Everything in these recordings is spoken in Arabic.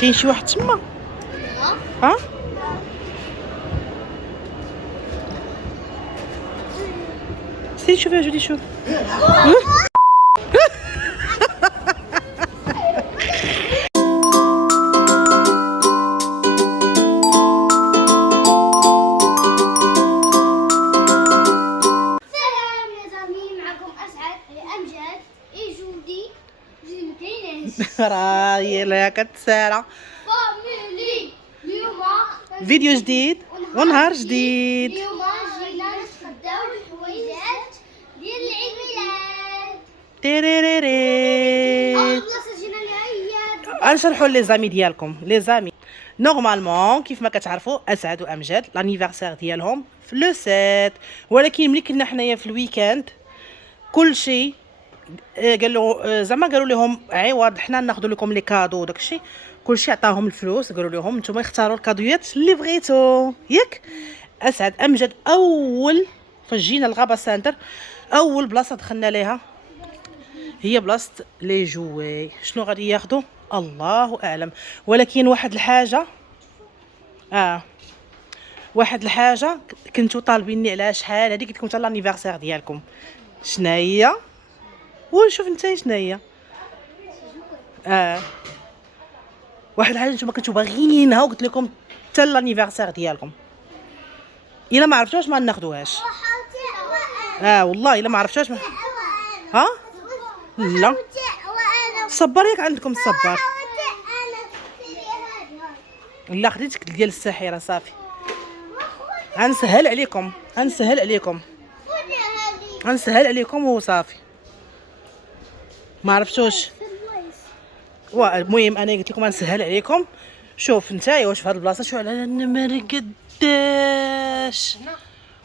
كاين شي واحد تما؟ ها سير شوفي جودي شوف. راهي لا كتسارع فاميلي اليوم فيديو جديد ونهار جديد. اليوم جينا نتغداو الحويجات ديال العيد ميلاد. تيريريري اول بلاصه جينا ليها هي غنشرحوا لي زامي ديالكم. لي زامي نورمالمون كيف ما كتعرفوا اسعد وامجد لانيفرسير ديالهم في لو 7، ولكن ملي كنا حنايا في الويكاند كلشي قالوا زعما قالوا لهم عوض حنا ناخذ لكم لي كادو وداكشي، كلشي عطاهم الفلوس، قالوا لهم نتوما اختاروا الكادويات اللي بغيتو ياك. اسعد امجد اول فاش جينا الغابه سنتر اول بلاصه دخلنا ليها هي بلاصه لي جوي. شنو غادي ياخذوا الله اعلم، ولكن واحد الحاجه كنتو طالبيني عليها شحال هذه، قلت لكم حتى لانيفرسير ديالكم شنو هي، ونشوف نتا شنو هي. واحد الحاجه نتوما كنتو باغيينها وقلت لكم حتى لانيفرسير ديالكم، الا ما عرفتوش ما ناخذوهاش. والله الا ما عرفتوش ما... ها لا صبر ياك عندكم الصبار. لا خديتك ديال الساحره صافي. غنسهل عليكم وصافي. ما عرفتوش المهم انا قلت لكم غنسهل عليكم. شوف نتايا واش في هاد البلاصه شو على النمر قداش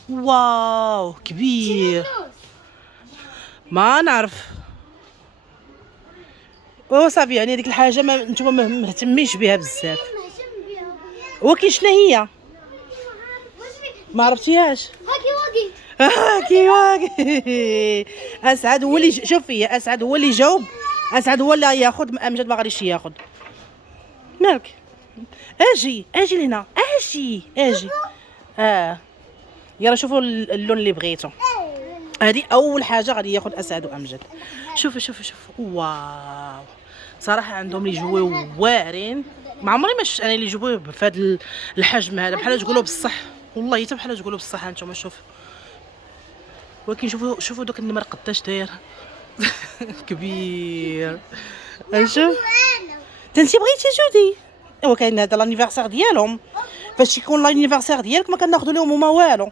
واو كبير ما نعرف. صافي يعني هذيك الحاجه ما نتوما ما مهتميش بها بزاف. ولكن شنو هي ما عرفتيهاش؟ هاكي اسعد هو اللي شوف فيا، اسعد هو اللي جاوب، اسعد هو اللي ياخذ، امجد ما غاديش ياخذ. مالك اجي لهنا اجي يلا شوفوا اللون اللي بغيتو. هذه اول حاجه غادي ياخذ اسعد وامجد. شوف واو صراحه عندهم لي جوي واعرين. ما عمري ما شفت انا لي جوي بهذا الحجم هذا، بحال تقولوا بصح والله حتى بحال تقولوا بصح. هانتوما شوف، ولكن شوفوا دوك النمر قداش داير. كبير. نشوف انتي بغيتي جودي. ايوا كاين هذا لانيفرسير ديالهم، فاش يكون لانيفرسير ديالك ما كناخذوا لهم هما والو.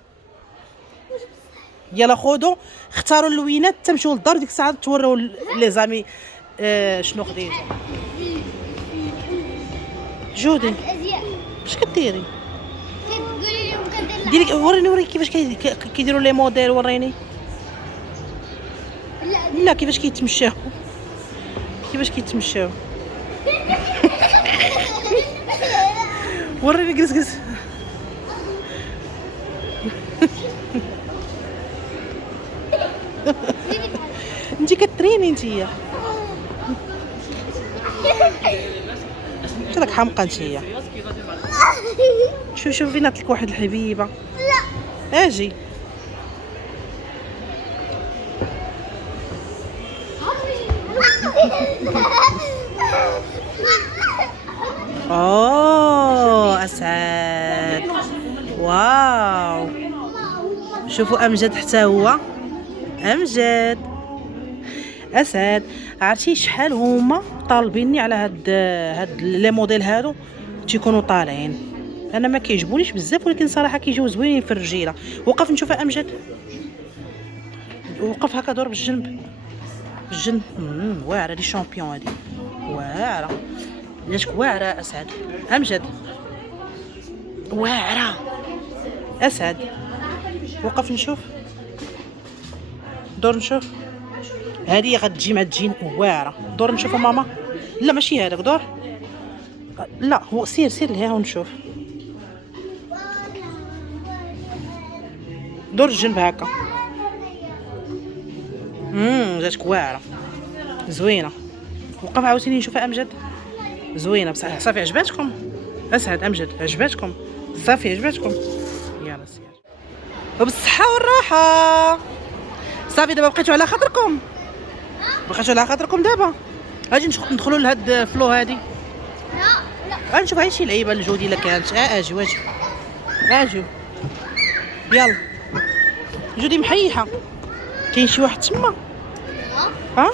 يلا خذوا اختاروا اللوينات تمشيو للدار، ديك الساعه توريو لي زامي شنو خديتو. جودي اش كديري؟ ديري وريني كيفاش كيديروا لي موديل. وريني لا كيفاش كيتمشاو وريني جلس انتي كتريني انتيا شراك حمقى انتيا. شوف فين عطلك واحد الحبيبه. اجي اسعد واو. شوفوا امجد حتى هو امجد. اسعد عرفتي شحال هما طالبيني على هاد لي موديل هادو تيكونوا طالعين. انا ما كيعجبونيش بزاف، ولكن صراحه كيجيو زوينين في الرجيله. وقف نشوف امجد، وقف هكا دور بالجنب واعره. دي شامبيون هادي واعره. ليش واعره اسعد امجد؟ واعره اسعد. وقف نشوف، دور نشوف. هذه غتجي مع الجين واعره. دور نشوف ماما. لا ماشي هذاك، دور. لا هو سير لهنا ونشوف. دور الجنب هكا. جاتك واعره زوينه. وقف عاوتاني نشوفها امجد. زوينه بصح. صافي عجباتكم اسعد امجد؟ عجباتكم صافي؟ عجباتكم؟ يلا سير وبالصحه والراحه. صافي دابا بقيتو على خاطركم، بقيتو على خاطركم دابا. اجي ندخلوا لهاد فلو هادي. لا نشوف هاي شي لعيبه الجودي الا كانت. اجي اجي يلا. جودي محيحه. كاين شي واحد تما؟ ها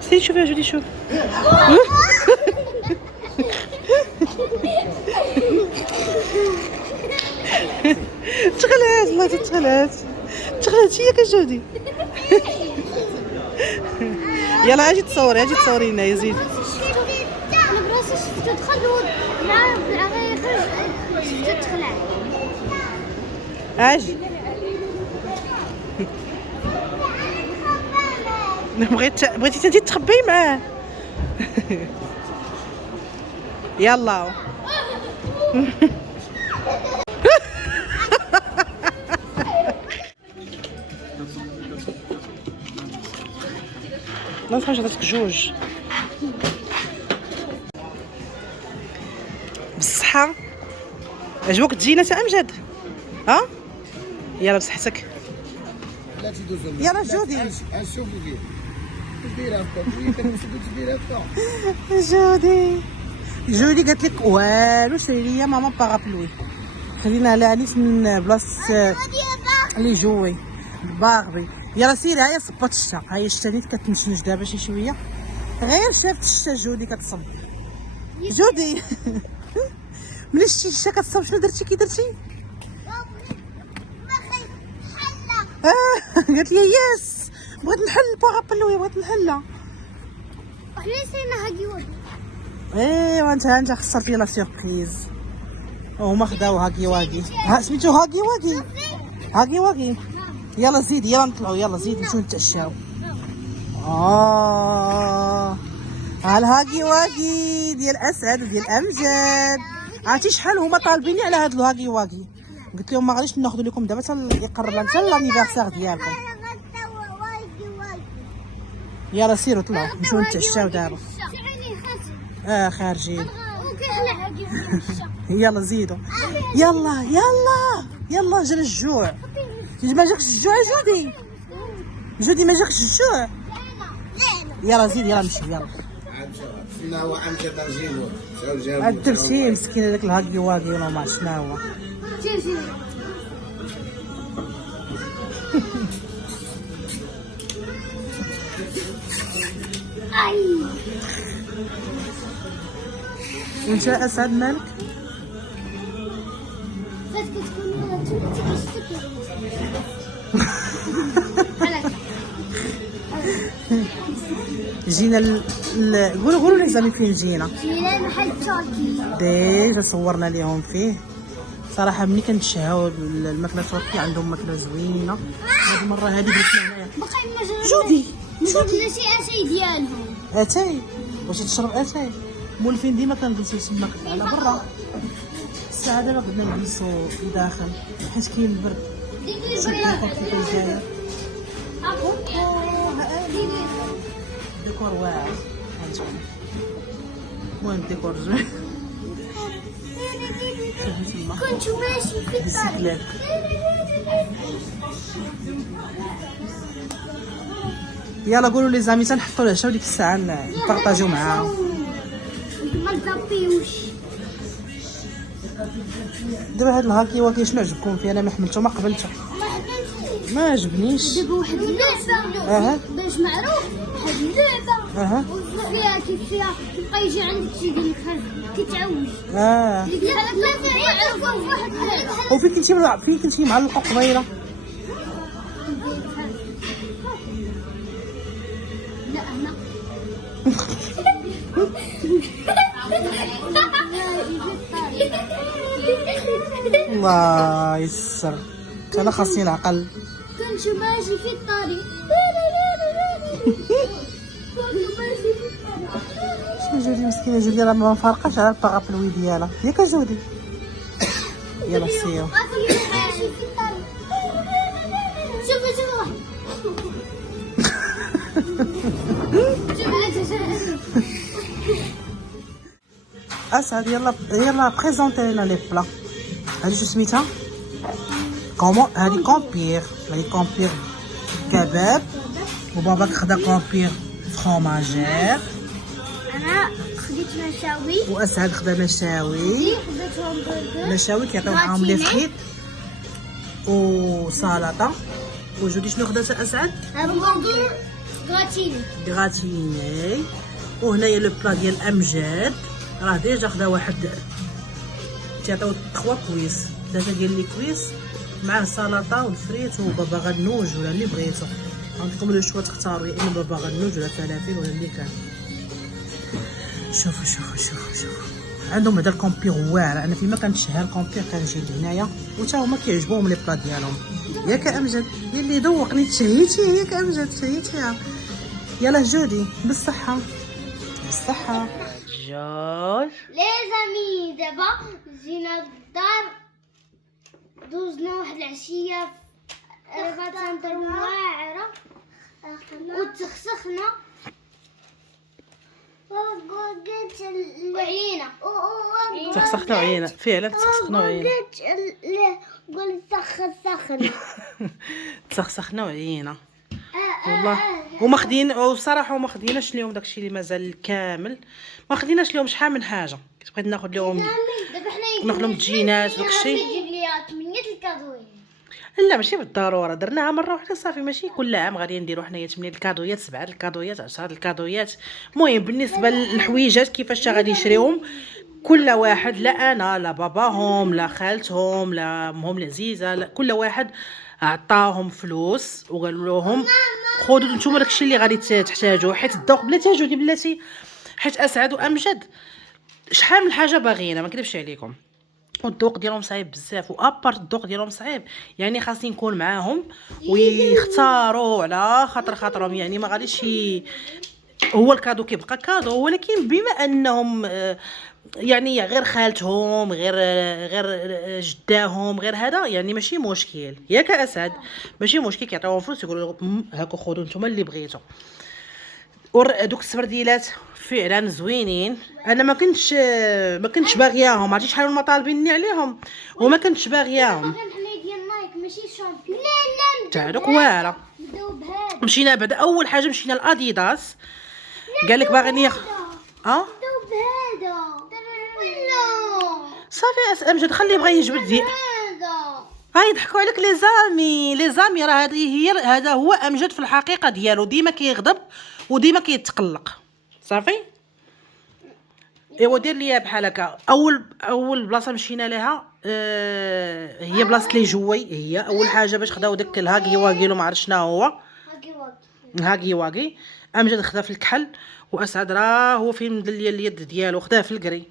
سير شوف يا جودي شوف. تغلات الله تغلات هي كجودي. يلا اجي تصوري، اجي تصورينا يا زيد. انا براسي شفتو دخل مع غير يخرج شفتو تخلع. اجي بغيتي انت تخبي معاه. يلا لا تخرج عطاتك جوج بالصحة. عجبوك تجينا تا امجد؟ ها يلا بصحتك. يلا جودي شوفوا كيف دايره هكا دايره هكا. جودي قالت لك والو شري ليا ماما بارابلوي. خلينا لا عليك من بلاصه اللي جوي باغبي. يلا سيري هيا صبات الشتا. هاي الشتا اللي كتنشنج دابا شي شويه. غير شافت الشتا جودي كتصب. جودي ملي شتي الشتا كتصب شنو درتي كي درتي؟ قالت لي ياس بغيت نحل بارابلوي، بغيت نحلها. وحنا سينا هاكي واكي. ايوا انت خسرتي لا سيربريز. هما خداو هاكي واكي. سميتو هاكي واكي. يلا زيدي، يلا نطلعوا، يلا زيدي نمشيو نتعشاو. ها الهاكي واكي ديال اسعد وديال امجد. عرفتي شحال هما طالبيني على هاد الهاكي واكي. قلت لهم ما غاديش ناخذ لكم دابا حتى يقرب لنا حتى لانيفرسير ديالكم. يلا سيروا طلعوا نمشيو نتعشاو دابا. خارجين. يلا زيدوا. يلا جا الجوع. ما جاكش الجوع يا جودي ما جاكش الجوع. يلا زيد يلا نمشي يلا. شنو هو امجد رجيلو الترسيم مسكين هذاك الهاكي واكي ولا ما شنو هو. وانت اسعد مالك؟ جينا قولوا لي زعما فين جينا. جينا محل تركي. ديجا صورنا ليهم فيه. صراحه ملي كنتشهاو الماكله التركيه عندهم ماكله زوينه. هذه المره هذه درتنا هنايا. جودي درنا شي اتاي ديالهم. اتاي واش تشرب اتاي؟ مولفين ديما كنجلسو تما على برا. الساعه دابا بدنا نجلسو في داخل حيت كاين البرد. ديكور واعر هانتوما. المهم ديكور زوين. كنت ماشي في الطريق. يلا قولوا لي زعما تنحطوا العشاء وديك الساعه نبارطاجيو معاهم. ما تضبيوش. دابا هاد الهاكي واكي شنو عجبكم فيه؟ انا ما حملته ما قبلته ما عجبنيش. دابا واحد اللعبه باش معروف واحد اللعبه فيها كيف يبقى يجي عندك شي يدير لك كتعوج. ديك اللعبه معروفه واحد اللعبه. وفين كنتي معلقه قبيله؟ لا هنا. الله يسر انا خاصني العقل. كنت ماشي في الطريق. شنو جودي مسكينه جودي راه ما مفارقاش على البارابلوي ديالها ياك جودي. يلا سيروا. شوفوا اسعد يلا بريزونتي لنا لي بلا. هادي شو سميتها؟ كومون هادي كومبير كباب، وباباك خدا كومبير فروماجير، انا خديت مشاوي، واسعد خدا مشاوي. خديت همبرجر، مشاوي كيعطيو معاهم لي فريت وسلطه. وجودي شنو خدات اسعد؟ همبرجر غراتيني. وهنايا لو بلا ديال امجاد راه ديجا خدا واحد، تيعطيو 3 كويس، 3 ديال لي كويس مع السلطه والفريت وبابا غنوج ولا اللي بغيتو. عندكم لو شوا تختاروا، يا اما بابا غنوج ولا فلافل ولا اللي كان. شوفوا عندهم هذا الكومبير واعر. انا فيما كنتشهى الكومبير كنجي لهنايا وتا هما كيعجبوهم لي بلا ديالهم. ياك امجد اللي ذوقني تشهيتي، ياك امجد تشهيتيها. يلا جودي بالصحه جوج. لي زامي دابا جينا للدار، دوزنا واحد العشيه غتنضر واعره وتسخسخنا وعينا تسخسخنا وعينا فعلا، تسخسخنا وعينا. قول سخن تسخسخنا وعينا والله. وما خدين وصراحه وما خديناش اليوم داكشي اللي مازال كامل، ما خديناش اليوم شحال من حاجه. كنت بغيت ناخذ لهم، دابا حنا ناخذ لهم التجينات داكشي. نجيب ليها 8 الكادوين. لا ماشي بالضروره، درناها مره واحده صافي، ماشي كل عام غادي نديرو حنايا 8 الكادويات، 7 الكادويات، 10 الكادويات. المهم بالنسبه للحويجات كيفاش غادي يشريوهم كل واحد، لا انا لا باباهم لا خالتهم لا امهم العزيزه، لا كل واحد عطاهم فلوس وقال لهم خذوا نتوما داكشي اللي غادي تحتاجوه. حيت الذوق بلاتي جودي بلاتي، حيت اسعد وامجد شحال من حاجه باغينا، ما نكذبش عليكم. والذوق ديالهم صعيب بزاف، وابارت الذوق ديالهم صعيب، يعني خاصني نكون معاهم ويختاروا على خاطرهم. يعني ما غاديش هو الكادو كيبقى كادو، ولكن بما انهم يعني غير خالتهم غير جداهم غير هذا، يعني ماشي مشكل. ياك اسعد ماشي مشكل، كيعطيوهم فلوس يقولوا هاكو خذوا نتوما اللي بغيتو. دوك السبرديلات فعلا زوينين. انا ما كنتش باغياهم، عرفتي شحال هما طالبيني عليهم وما كنتش باغياهم. كان حنا ديال نايك ماشي شامبيون. لا تاع دوك واعره. نبداو بهذا. مشينا بعد اول حاجه مشينا لاديداس، قال لك باغي نبداو بهذا ولا صافي امجد خليه بغا يجبد دي هذا. هاي يضحكوا عليك لي زامي راه هذا هو امجد في الحقيقه ديالو، ديما كيغضب وديما كيتقلق. صافي ايوا دير ليا بحال هكا. اول بلاصه مشينا لها هي بلاصه لي جوي. هي اول حاجه باش خداو داك الهاكي واكي ما عرفت شنو هو هاكي واكي. امجد خدا في الكحل، واسعد راه هو فين مدليه اليد ديالو خداه في الكري.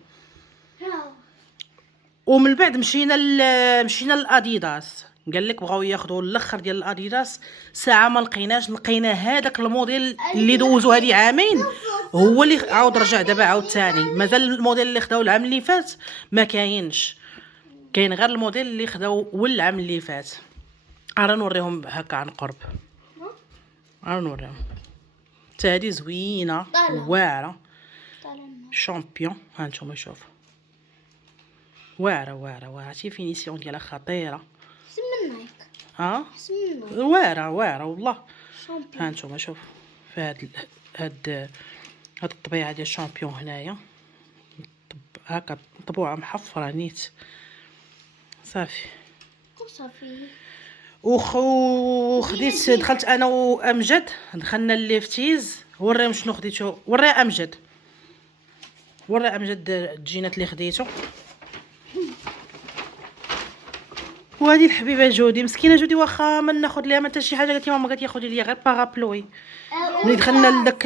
ومن بعد مشينا للاديداس، قال لك بغاو ياخذوا الاخر ديال الاديداس، ساعه ما لقيناش. لقينا هذاك الموديل اللي دوزو هذه عامين، هو اللي عاود رجع دابا عاود ثاني. مازال الموديل اللي خداو العام اللي فات ما كاينش، كاين غير الموديل اللي خداو والعام اللي فات. راه نوريهم هكا عن قرب، راه نوريهم. حتى هذه زوينه واعره شامبيون. ها نتوما شوفوا واعره شي فينيسيون ديالها خطيره. سم نايك واعره والله. ها نتوما شوف في هاد الطبيعه ديال الشامبيون هنايا، هكا طبوعه محفره نيت. صافي وخديت دخلت انا وامجد، دخلنا الليفتيز. وريهم شنو خديتو، وري امجد الجينات اللي خديتو. وهذه الحبيبه جودي مسكينه، جودي واخا ما ناخذ ليها حتى شي حاجه، قالت لي ماما قالت لي خذي لي غير بارابلوي. ملي دخلنا لذاك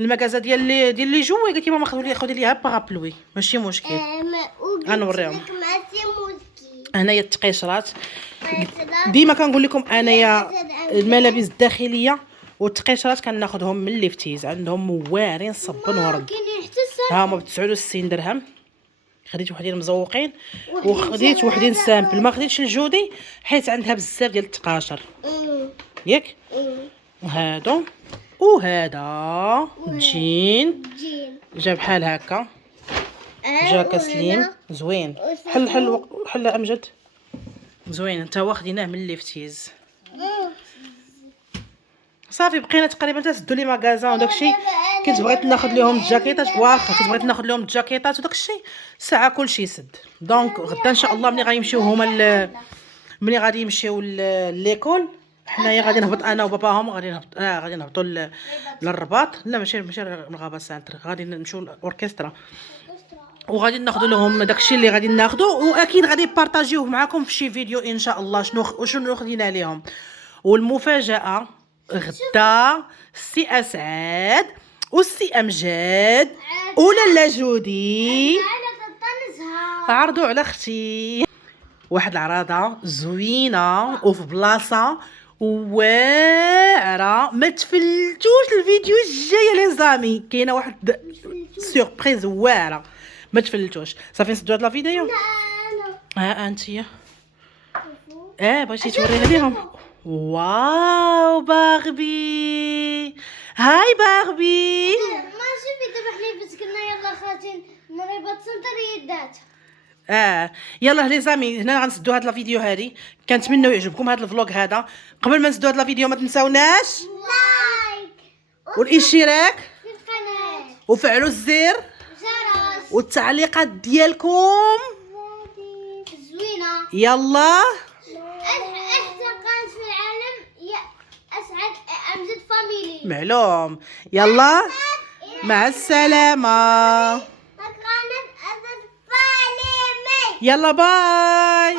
المكازا ديال لي جوي، قالت لي ماما خذي لي غير بارابلوي ماشي مشكل. غنوريهم هنايا التقيشرات. ديما كنقول لكم انايا الملابس الداخليه والتقيشرات كناخذهم من ليفتيز، عندهم واعرين صبن ورد. ها هما ب 69 درهم. خديت وحدين مزوقين وخديت وحدين سامبل، ما خديتش الجودي حيت عندها بزاف ديال التقاشر ياك. وهادو وهذا جين جا بحال هكا. جاكا سليم زوين. حل امجد زوين. انت واخدينه من الليفتيز. صافي بقينا تقريبا تسدو لي ماغازان وداكشي. كنت بغيت ناخذ لهم الجاكيطات، واخا كنت بغيت ناخذ لهم الجاكيطات وداكشي ساعه كلشي سد. دونك غدا ان شاء الله ملي غيمشيو هما ملي غادي يمشيو ليكول، حنايا غادي نهبط انا وباباهم، غادي نهبطوا للرباط. لا ماشي الغابه سانتر، غادي نمشيو للاوركسترا وغادي ناخذ لهم داكشي اللي غادي ناخذو، واكيد غادي نبارطاجيوه معكم في شي فيديو ان شاء الله شنو خدينا ليهم. والمفاجاه غدا السي اسعاد والسي امجد ولالا جودي عرضوا على اختي واحد العراضه زوينه وفي بلاصه واعره. ما تفلتوش الفيديو الجاي لي زامي، كاينه واحد سوربريز واعره، ما تفلتوش. صافي نسدو هاد لا فيديو. انتيا بغيتي توريها ليهم. واو باربي، هاي باربي. ماشي في ذبح لي بس كنا يلا خاطين نريبط سنتر يدات. يلا لي زامي هنا غنسدو هاد لا فيديو هادي. كنتمنوا يعجبكم هاد الفلوق هذا. قبل ما نسدو هاد لا فيديو ما تنساوناش لايك والاشتراك في القناة وفعلوا الزر جرس والتعليقات ديالكم زوينة. يلا احسن قناة في العالم يا اسعد امجد فاميلي. معلوم. يلا مع السلامة. قناة اسعد فاميلي. يلا باي.